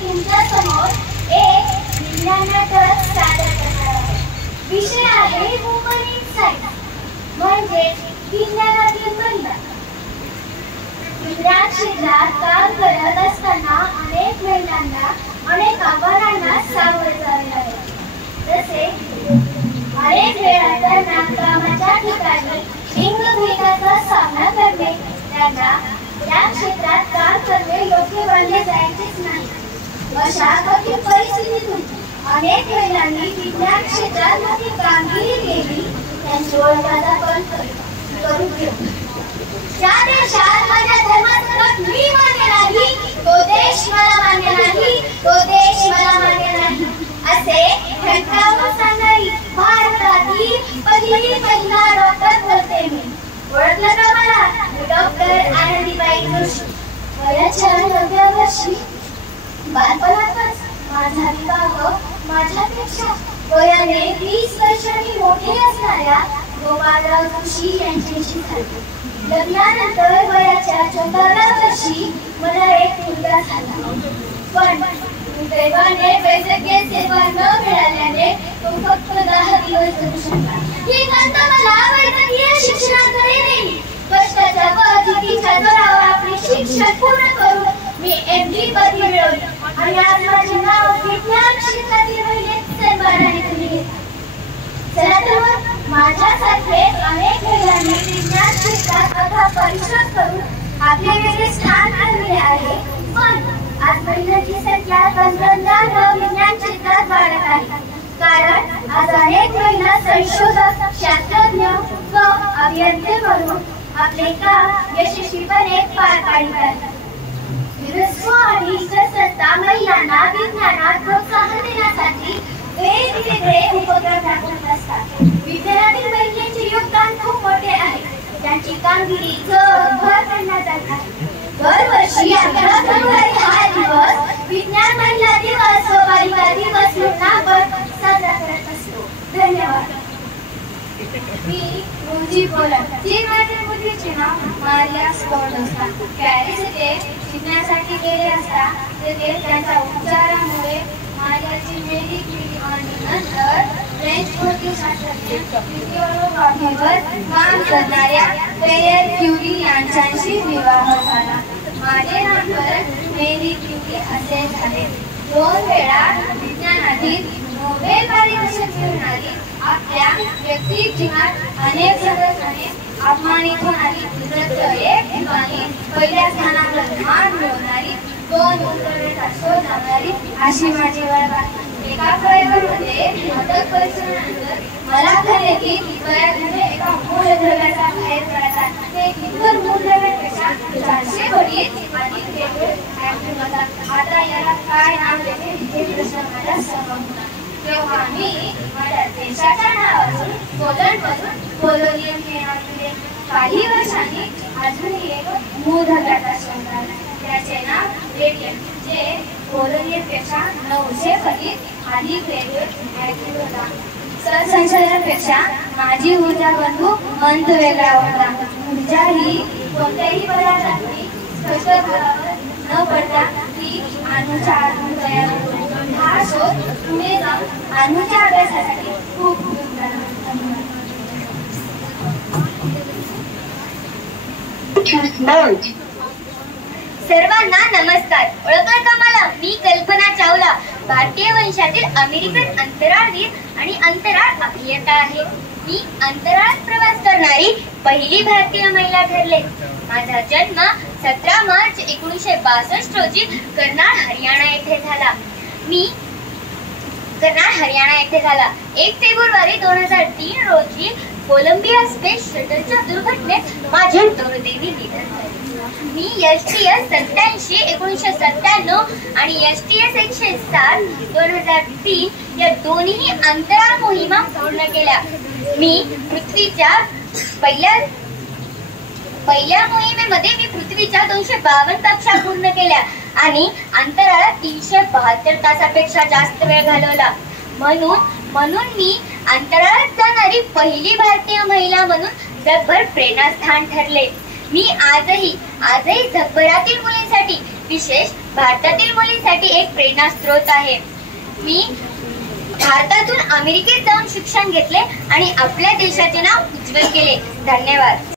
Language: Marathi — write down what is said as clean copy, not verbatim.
तुमच्या समोर एक विज्ञान नाटक सादर करणार आहे. विषय आहे वुमन इन सायन्स, म्हणजे विज्ञानातील महिला. विज्ञान क्षेत्रात काम करत असताना अनेक महिलांना अनेक आव्हानांना सामोरे जावे लागते. जसे अनेक वेळा त्यांना कामाच्या ठिकाणी लिंगभेदाचा सामना करणे, त्यांना या क्षेत्रात काम करणे योग्य मानले जायचेच नाही. अशा कठीण परिस्थितीतून अनेक महिलांनी विज्ञान क्षेत्रात मोठी कामगिरी केली. त्यांची ओळख आता आपण करून घेऊ. ज्या देशात माझ्या धर्माचं मी मान्य नाही, तो देश मला मान्य नाही, तो देश मला मान्य नाही, असे ठणकावून सांगणारी भारतातील पहिली महिला डॉक्टर बोलते मी. ओळखलं का मला? मी डॉक्टर आनंदीबाई जोशी. वयाच्या 9व्या वर्षी बालपणातच माझा विवाह माझ्यापेक्षा वयाने 20 वर्षांनी मोठे असणाऱ्या गोपाळराव जोशी यांच्याशी झाला. लग्नानंतर वयाच्या 14व्या वर्षी मला एक मुलगा झाला. पण दैवाने वैद्यकीय सेवा न मिळाल्याने तो फक्त 10 दिवस जगू शकला. ही खंत मला वैद्यकीय शिक्षणाकडे नेली. कष्टाच्या व जिद्दीच्या जोरावर आपले शिक्षण पूर्ण करून मी MD पदवी मिळवली आणि आज माझे नाव विज्ञान क्षेत्रातील महिलेत सन्मानाने तुम्ही घेता. चला तर मग माझ्यासारखे अनेक महिलांनी विज्ञान क्षेत्रात अथक परिश्रम करून आपले वेगळे स्थान मिळवले आहे. पण आज महिलांची संख्या तंत्रज्ञान व विज्ञान क्षेत्रात वाढत आहे. कारण आज अनेक महिला संशोधक, शास्त्रज्ञ व अभियंते म्हणून आपले काम यशस्वीपणे पार पाडत आहेत. युनेस्को आणि इतर संस्था महिलांना विज्ञानात प्रोत्साहन देण्यासाठी वेगवेगळे उपक्रम राबवत असतात. विज्ञानातील महिलांचे योगदान खूप मोठे आहे. त्यांची कामगिरी जगभर करण्यात आली आहे. दरवर्षी 11 फेब्रुवारी हा दिवस विज्ञान महिला दिवस व बालिका दिवस म्हणून आपण साजरा करत असतो. धन्यवाद. मी रोजी बोलत. जी माझ्या मुलीचे नाव मारिया स्कोडोस्का. पॅरिस येथे शिकण्यासाठी गेले असता तेथे त्यांच्या उपचारामुळे मारियाची मेरी क्युरी आणि नंतर फ्रेंच भौतिकशास्त्रज्ञ फिजिओलॉजीवर काम करणाऱ्या पिएर क्युरी यांच्याशी विवाह झाला. माझे नामकरण मेरी क्युरी असे झाले. 2 वेळा विज्ञानातील नोबेल पारितोषिक मिळवणारी, आपल्या व्यक्तिगत जीवनात अनेक सदस्याने अपमानित होणारी, एक ठिकाणी पहिल्या स्थानावर मान मिळवणारी, 2 उत्तरेचा शोध लावणारी अशी माझी ओळख आहे. एका प्रयोगामध्ये अथक परिश्रमानंतर मला कळले की प्रयोगामध्ये एका मूलद्रव्याचा बाहेर पडायचा ते इतर मूलद्रव्यापेक्षा 400 पटीने अधिक ऍक्टिव्ह होता. आता याला काय नाव द्यायचे हे प्रश्न माझ्या समोर होता. तेव्हा मी माझ्या देशाच्या नावावरून पोलंडमधून पोलोनियम हे नाव दिले. काही वर्षांनी अजूनही एक मूलद्रव्याचा शोध झाला. त्याचे नाव रेडियम, जे पोलोनियमपेक्षा 900 पटीने अधिक रेडिओ होता. संशोधनापेक्षा माझी ऊर्जा बंधू मंद वेगळा होता. ऊर्जा ही कोणत्याही पदार्थातून स्पष्ट भागावर न पडता ती अणूच्या आतून तयार होते. हा शोध पुढे जाऊन अणूच्या अभ्यासासाठी खूप उपयुक्त झाला. सर्वांना नमस्कार. ओळखलं का मला? मी कल्पना चावला, भारतीय वंशातील अमेरिकन अंतराळवीर आणि अंतराळ अभियंता आहे. मी अंतराळात प्रवास करणारी पहिली भारतीय महिला ठरले. माझा जन्म 17 मार्च 1962 रोजी कर्नाळ हरियाणा येथे झाला. 1 फेब्रुवारी 2003 रोजी कोलंबिया स्पेस शटलच्या दुर्घटनेत माझे दुर्दैवी निधन झाले. मी STS 87 1997 आणि STS 107 2003 या दोन्ही अंतराळ मोहिमा पूर्ण केल्या. मी पृथ्वीच्या पहिल्या मोहिमेमध्ये पृथ्वीच्या 252 कक्षा पूर्ण केल्या आणि अंतराळात 372 तासापेक्षा जास्त वेळ घालवला. म्हणून मी अंतराळात जाणारी पहिली भारतीय महिला म्हणून जगभर प्रेरणास्थान ठरले. मी आजही जगभरातील मुलींसाठी विशेष भारतातील मुलींसाठी एक प्रेरणास्त्रोत आहे. मी भारतातून अमेरिकेत जाऊन शिक्षण घेतले आणि आपल्या देशाचे नाव उज्ज्वल केले. धन्यवाद.